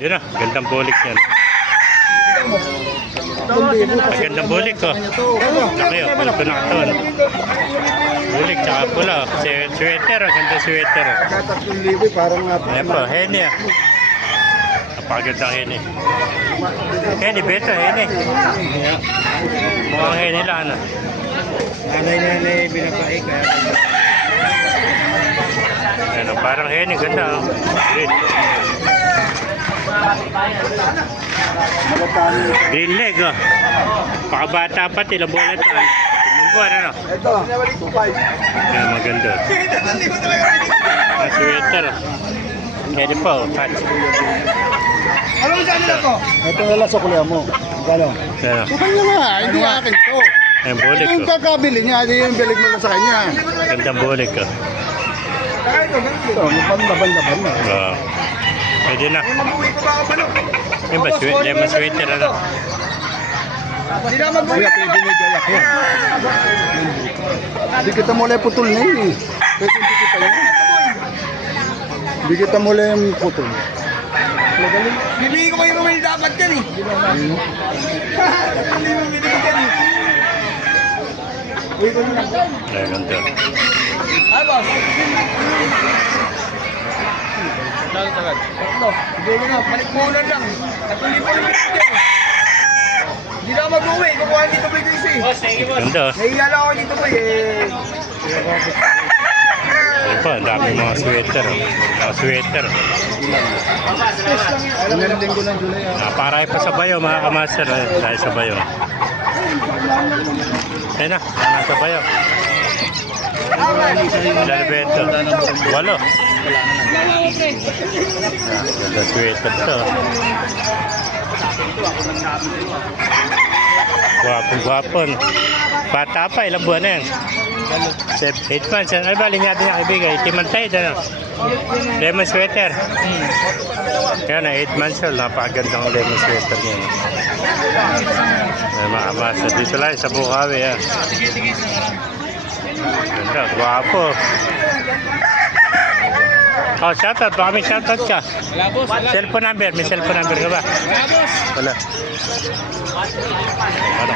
Yun na, gandang bulik yan. Magandang bulik ko. Laki o, pulot ko na katawan. Bulik, tsaka pula. Sweater o, ganda sweater o. 3,000 parang nga. Ayan po, heni ah. Napakagandang heni. Heni, beto, heni. Mukhang heni lang ano. Nanay binabae kaya. Ano, parang heni, ganda o. Green leg oh. Pakabata pa, ilang buwan ito. Ilang buwan ano? Ito, 2,500. Ayan, maganda. Sweater oh. Heni po, patch. Ano ang saan ito? Ito nila sa kulya mo. Gano'n? Ayan. Sa kanya nga, hindi akin to. Ayan, bulik Yung ko. kakabili niya, hindi yung bilig mo na sa kanya. Gandang bulik ko. Ito, laban-laban na. Pwede na. Yung ba, lemon sweater ano? Hindi na mag-uwi. Pwede na gayak yan. Hindi kita mula yung putol na yun eh. Pwede hindi kita yun. Hindi kita mula yung putol. Bibigyan ko kayo naman dapat yan eh. Hindi mo binigyan eh. Ayan, ganda. Ay, boss. Tagal. Bibigyan na, palikmunan lang. 3,000 yung binigyan eh. Hindi na ako mag-uwi, kukuha dito ba ito isa eh. Ganda oh. Nahiya lang ako dito ba eh. Ayan po, ang dami mga sweater oh. Mga sweater. Alam din ko ng July. Napakarami pa sa bayo mga kamaster eh. Dahil sa bayo. Ayan na, nasa bayo. Lalabento. 8. Ganda sweater to. Gwapon. Bata pa, ilang buwan na yan? 8 months. Ano ba, linyado niya kaibigan? Timantay, ano? Lemon sweater. Kaya na, 8 months old. Napakagandang lemon sweater niya. Ay, mga masa. Dito lang sa Bukawi, ha? Ganda, gwapo. Oh, shoutout. Baka may shoutout ka. Wala boss, wala. Cellphone number. May cellphone number ka ba? Wala boss. Wala. Wala.